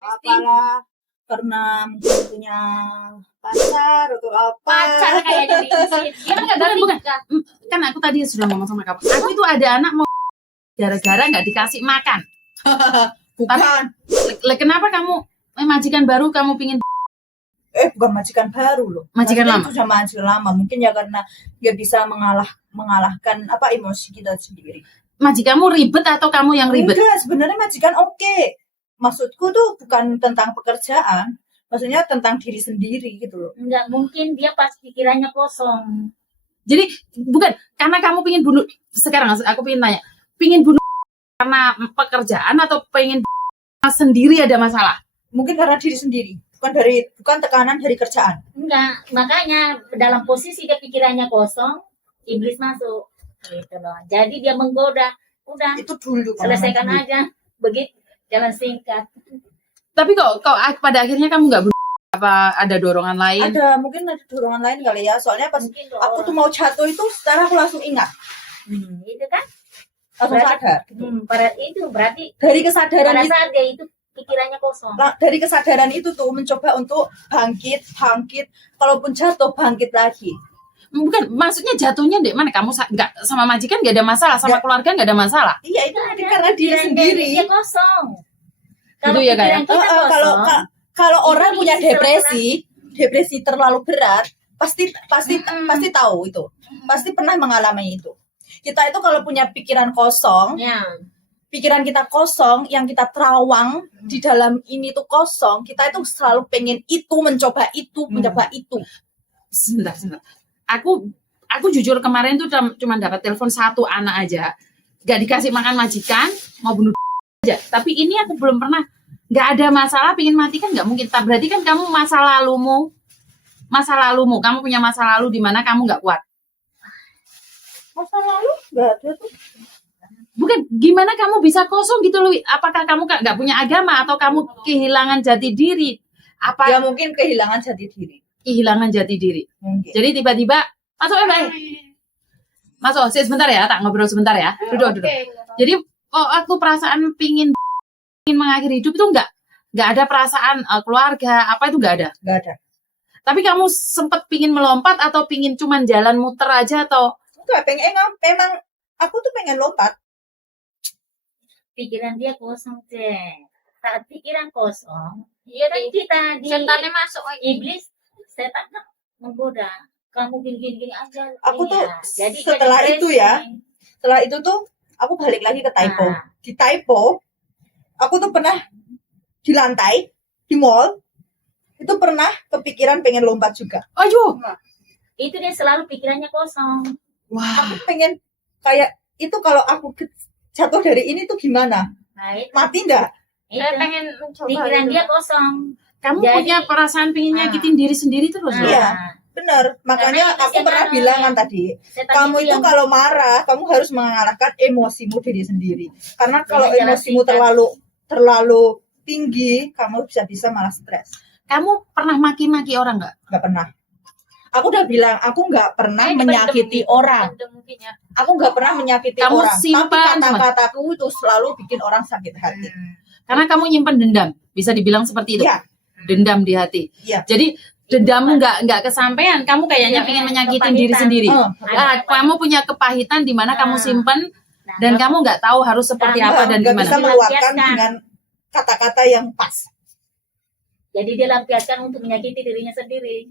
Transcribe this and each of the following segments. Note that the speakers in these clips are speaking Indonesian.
Apalah karena mungkin punya pacar atau apa. Pacar kayaknya diisi. Dia kan nggak Bukan, dari bukan. Kan aku tadi sudah ngomong sama kamu. Aku itu ada anak mau gara-gara nggak dikasih makan. Bukan. Kenapa kamu majikan baru kamu pingin Bukan majikan baru loh. Majikan Maksudnya lama? itu sama majikan lama. Mungkin ya karena nggak bisa mengalahkan apa emosi kita sendiri. majikanmu ribet atau kamu yang ribet? Enggak, sebenarnya majikan oke. Maksudku tuh bukan tentang pekerjaan. Maksudnya tentang diri sendiri gitu loh. Nggak mungkin dia pas pikirannya kosong. Jadi bukan karena kamu pingin bunuh. Sekarang aku pingin tanya, pingin bunuh karena pekerjaan atau pengen sendiri ada masalah? Mungkin karena diri sendiri. Bukan tekanan dari kerjaan. Enggak, makanya dalam posisi dia pikirannya kosong, iblis masuk. Gitu loh. Jadi dia menggoda. Udah, Itu dulu. selesaikan dulu. aja. Begitu, jalan singkat. Tapi kok pada akhirnya kamu nggak bunuh? Apa ada dorongan lain? Mungkin ada dorongan lain kali ya. Soalnya pas Mungkin aku tuh mau jatuh itu, sekarang aku langsung ingat. itu kan. Langsung sadar. Itu berarti Dari kesadaran pada itu. saat dia itu pikirannya kosong. Dari kesadaran itu tuh mencoba untuk bangkit, kalaupun jatuh bangkit lagi. Bukan, maksudnya jatuhnya di mana? Kamu nggak sama majikan nggak ada masalah, sama keluarga nggak ada masalah. Iya itu mungkin karena diri Pikiran sendiri. Dia kosong. Gitu ya, Kak, ya? pikiran kita kosong, Kalau itu orang punya bisa depresi terlalu berat, pasti tahu itu. Pasti pernah mengalami itu. Kita itu kalau punya pikiran kosong, ya. pikiran kita kosong, yang kita terawang di dalam ini tuh kosong, kita itu selalu pengen itu, mencoba itu. Sebentar. Aku jujur kemarin tuh cuma dapat telepon satu anak aja, nggak dikasih makan majikan, mau bunuh aja. Tapi ini aku belum pernah, nggak ada masalah, pingin mati kan nggak mungkin. Berarti kan kamu masa lalumu, kamu punya masa lalu di mana kamu nggak kuat. Masa lalu nggak ada tuh. Bukan, gimana kamu bisa kosong gitu loh? Apakah kamu nggak punya agama atau kamu kehilangan jati diri? Ya mungkin kehilangan jati diri. Kehilangan jati diri. Mungkin. Jadi tiba-tiba masuk masuk sebentar ya, tak ngobrol sebentar ya. Duduk. Jadi waktu perasaan pingin mengakhiri hidup itu nggak ada perasaan keluarga apa itu nggak ada. Nggak ada. Tapi kamu sempet pingin melompat atau pingin cuman jalan muter aja atau? Enggak, emang aku tuh pengen lompat. Pikiran dia kosong, Cek. Saat pikiran kosong, iya kan kita di setannya masuk iblis, setan kan menggoda. Kamu gini aja. Aku tuh jadi setelah itu tuh aku balik lagi ke Taipo. Di Taipo, aku tuh pernah di lantai di mall itu pernah kepikiran pengen lompat juga. Ayo. Itu dia selalu pikirannya kosong. Wah. Aku pengen kayak itu kalau aku jatuh dari ini tuh gimana? Nah, itu, Mati enggak? saya pengen mencoba pikiran itu. dia kosong. Kamu Jadi- punya perasaan pingin nyakitin diri sendiri terus loh. Iya. Bener, makanya Karena itu aku pernah setan. bilang kan tadi, Setan kamu itu yang- kalau marah, kamu harus mengalahkan emosimu diri sendiri. Karena kalau Dengan jalan emosimu singkat. terlalu tinggi, kamu bisa malah stres. Kamu pernah maki-maki orang nggak? Nggak pernah. Aku udah bilang, aku nggak pernah menyakiti orang. Mungkin ya. Aku nggak pernah menyakiti Kamu orang. Tapi simpan kata-kataku itu selalu bikin orang sakit hati. Karena kamu nyimpen dendam, bisa dibilang seperti itu. Iya. Dendam di hati. Iya. Jadi dendammu nggak kesampaian, kamu kayaknya Iya, pengen menyakitin kepahitan. diri sendiri. Ada. Kamu punya kepahitan di mana kamu Nah. simpen Nah, dan kamu nggak tahu harus seperti Nah, apa dan nggak gimana. bisa meluapkan Melampiaskan. dengan kata-kata yang pas. jadi dia lampiaskan untuk menyakiti dirinya sendiri.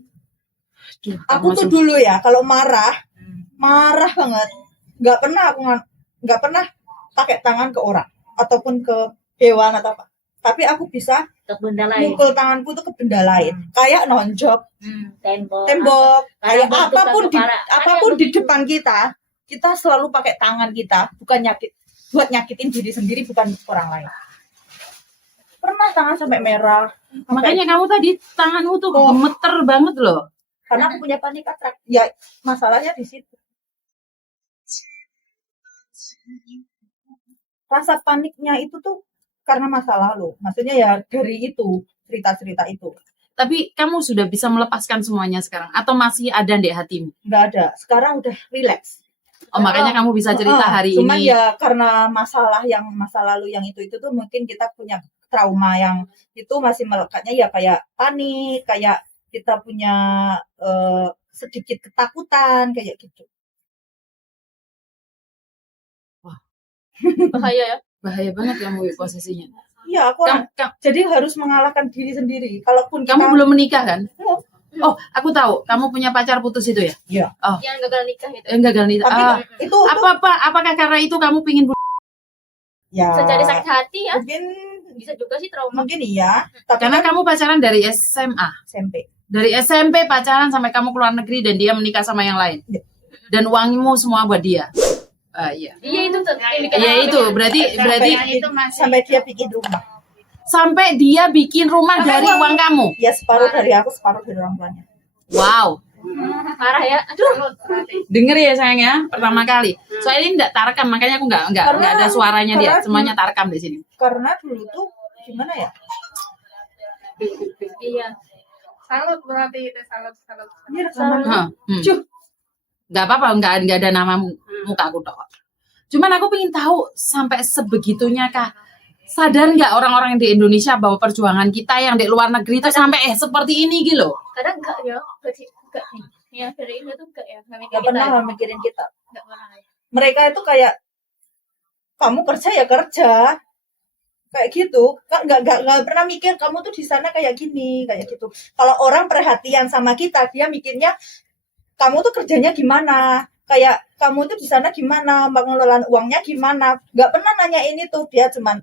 Aduh, Aku kamu tuh masuk- dulu ya, kalau marah banget. Nggak pernah pakai tangan ke orang ataupun ke hewan atau apa. Tapi aku bisa Untuk benda lain. mukul tanganku tuh ke benda lain, kayak nonjok Tembok. kayak Kadang bentuk apapun di kepala. apapun Ada di begitu. depan kita selalu pakai tangan kita, bukan buat nyakitin diri sendiri, bukan orang lain. Pernah tangan sampai merah, Makanya kamu tadi tanganmu tuh Oh. gemeter banget loh. karena aku punya panik attack. Ya masalahnya di situ. Rasa paniknya itu tuh karena masa lalu. Maksudnya ya dari itu, cerita-cerita itu. Tapi kamu sudah bisa melepaskan semuanya sekarang atau masih ada di hatimu? Nggak ada. Sekarang udah relax. Oh, makanya kamu bisa cerita hari Cuman ini. ya karena masa lalu yang itu tuh mungkin kita punya trauma yang itu masih melekatnya ya kayak panik, kayak kita punya sedikit ketakutan kayak gitu. Bahaya ya. Bahaya banget kamu Wi, posisinya. Iya, aku jadi harus mengalahkan diri sendiri. Kalaupun Kamu kita, belum menikah kan? Oh, Oh, aku tahu. Kamu punya pacar putus itu ya? Iya. Oh, Yang gagal nikah itu. gagal nih. tapi itu Apakah karena itu kamu pingin ya Bisa jadi sakit hati ya. mungkin Bisa juga sih trauma. mungkin iya, tapi karena kan kamu pacaran dari SMA? SMP. Dari SMP pacaran sampai kamu keluar negeri dan dia menikah sama yang lain. Iya. Dan uangmu semua buat dia. Iya. Iya itu tuh. yang bikin Iya aku itu pengen- berarti Sampai dia bikin rumah. sampai dia bikin rumah dari uang kamu. Ya separuh dari aku, separuh dari orang tuanya. Wow. parah ya. Aduh. Denger ya sayang ya, pertama kali. Soalnya ini enggak tarekam, makanya aku enggak ada suaranya dia. karena- Semuanya tarekam di sini. Karena dulu tuh gimana ya? Iya. Salut berarti itu salut. Ini rekaman. Cuh. Enggak apa-apa, enggak ada nama muka aku tok. Cuman aku pengen tahu sampai sebegitunya kah sadar nggak orang-orang yang di Indonesia bahwa perjuangan kita yang di luar negeri itu sampai seperti ini gitu loh. Kadang enggak ya. Enggak nih. Ya dari Indo tuh enggak ya. Enggak mikir Gak kita. pernah mikirin kita. Enggak pernah ya. Mereka itu kayak kamu kerja ya kerja kayak gitu, nggak pernah mikir kamu tuh di sana kayak gini kayak gitu. Kalau orang perhatian sama kita, dia mikirnya kamu tuh kerjanya gimana, kayak kamu tuh di sana gimana, pengelolaan uangnya gimana. Nggak pernah nanya ini tuh, dia cuman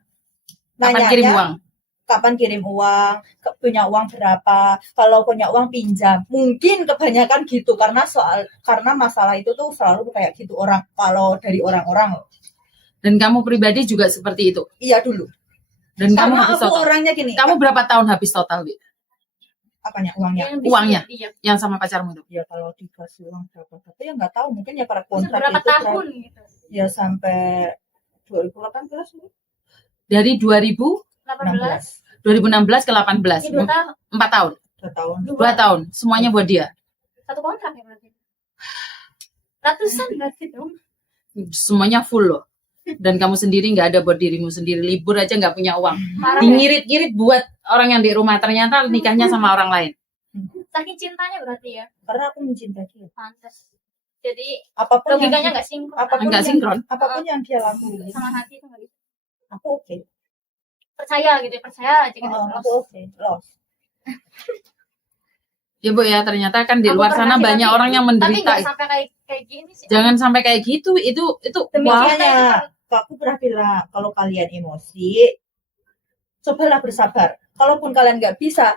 Kapan kirim uang? kapan kirim uang, punya uang berapa, kalau punya uang pinjam. Mungkin kebanyakan gitu karena masalah itu tuh selalu kayak gitu orang, kalau dari orang-orang. Dan kamu pribadi juga seperti itu. Iya dulu. Dan kamu Karena habis aku total. orangnya gini. Kamu berapa tahun habis total, Bi? Apanya uangnya? Yang bisa- Uangnya? Iya. Yang sama pacarmu itu? Ya kalau dikasih uang berapa, tapi ya nggak tahu, mungkin ya karena Bisa kontrak berapa itu tahun gitu. ya sampai 2018 mungkin. Dari 2016 18. ke 18. Ini 2 tahun. 4 tahun. 2 tahun. 2 tahun. Semuanya buat dia. Satu kontrak ya berarti. Ratusan berarti dong. Semuanya full loh. Dan kamu sendiri nggak ada buat dirimu sendiri. Libur aja nggak punya uang. Parah ya. Ngirit-ngirit buat orang yang di rumah. Ternyata nikahnya sama orang lain. Saking cintanya berarti ya. Karena aku mencintai dia. Pantas. Jadi Apapun logikanya yang, nggak sinkron. Nggak sinkron. apapun yang dia lakuin, Sama hati itu nggak bisa. aku oke. Percaya gitu ya. Percaya aja gitu. Aku oke. Lost. Ya Bu ya, ternyata kan di Aku luar pernah sana sih, banyak tapi- orang yang Tapi menderita. nggak sampai kayak gini sih. Jangan sampai kayak gitu. Itu wah. Makanya aku pernah bilang kalau kalian emosi, cobalah bersabar. Kalaupun kalian nggak bisa,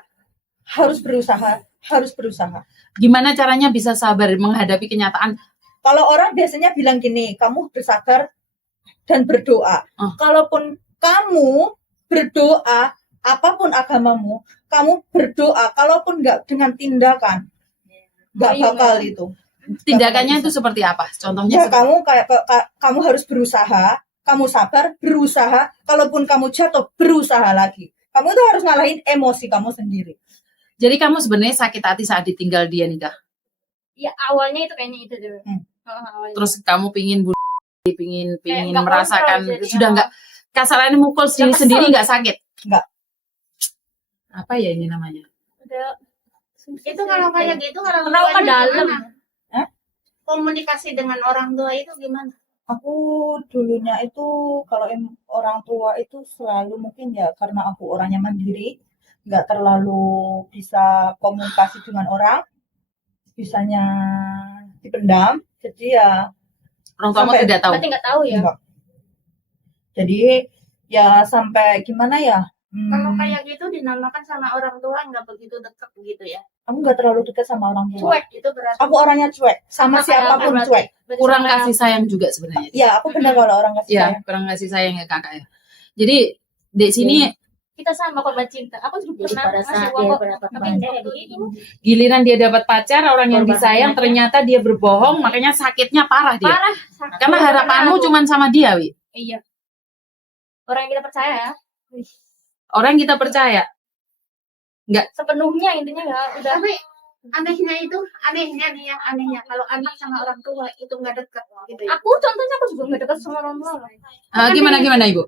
harus berusaha. Gimana caranya bisa sabar menghadapi kenyataan? Kalau orang biasanya bilang gini, kamu bersabar dan berdoa. Kalaupun kamu berdoa, apapun agamamu, kamu berdoa, kalaupun nggak dengan tindakan, nggak Iya, bakal itu. Tindakannya itu seperti apa? Contohnya Ya seperti kamu kamu harus berusaha, kamu sabar, berusaha. Kalaupun kamu jatuh, berusaha lagi. Kamu tuh harus ngalahin emosi kamu sendiri. Jadi kamu sebenarnya sakit hati saat ditinggal dia nikah. Ya awalnya itu kayaknya itu dulu. Hmm. Awalnya. Terus kamu pingin nggak merasakan kontrol jadi, sudah nggak kasarannya mukul sendiri kesel. sendiri nggak sakit? Nggak. Apa ya ini namanya? Udah. Itu kalau kayak gitu orang trauma tuanya dalam. gimana? Komunikasi dengan orang tua itu gimana? Aku dulunya itu kalau orang tua itu selalu mungkin ya karena aku orangnya mandiri, nggak terlalu bisa komunikasi dengan orang, bisanya dipendam. Jadi ya Orang tuamu Sampai- tidak tahu. Berarti nggak tahu ya. enggak. Jadi ya sampai gimana ya? Kalau kayak gitu dinamakan sama orang tua nggak begitu dekat gitu ya. Aku nggak terlalu dekat sama orang tua. Cuek itu berarti. Aku orangnya cuek, sama siapapun Berarti- cuek. berarti Kurang sama- kasih sayang juga sebenarnya. Ya, aku benar kalau orang kasih Ya, sayang. kurang kasih sayang ya kakak ya. Jadi di sini kita sama korban cinta. Aku juga Jadi pernah pada ngasih saat uang dia kok. berapa Tapi kemarin waktu itu giliran dia dapat pacar orang yang Korban disayang penyakit. ternyata dia berbohong makanya sakitnya parah dia. parah. Karena harapanmu cuma sama dia, Wi. Iya. Orang yang kita percaya ya. Wih, Orang yang kita percaya. sepenuhnya intinya ya udah. Tapi anehnya nih ya, anehnya kalau anak sama orang tua itu nggak dekat gitu ya. Aku contohnya aku juga nggak dekat sama orang tua. Gimana Ibu?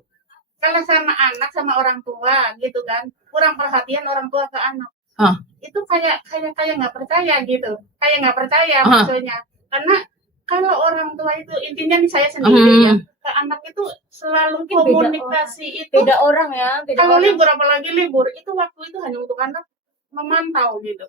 kalau sama anak sama orang tua gitu kan, kurang perhatian orang tua ke anak. Ah. Itu kayak nggak percaya gitu. Kayak nggak percaya Ah. maksudnya. Karena kalau orang tua itu intinya nih saya sendiri ya, ke anak itu selalu Mungkin beda komunikasi itu. Beda orang ya, beda Kalau orang. libur apalagi libur, itu waktu itu hanya untuk anak memantau gitu.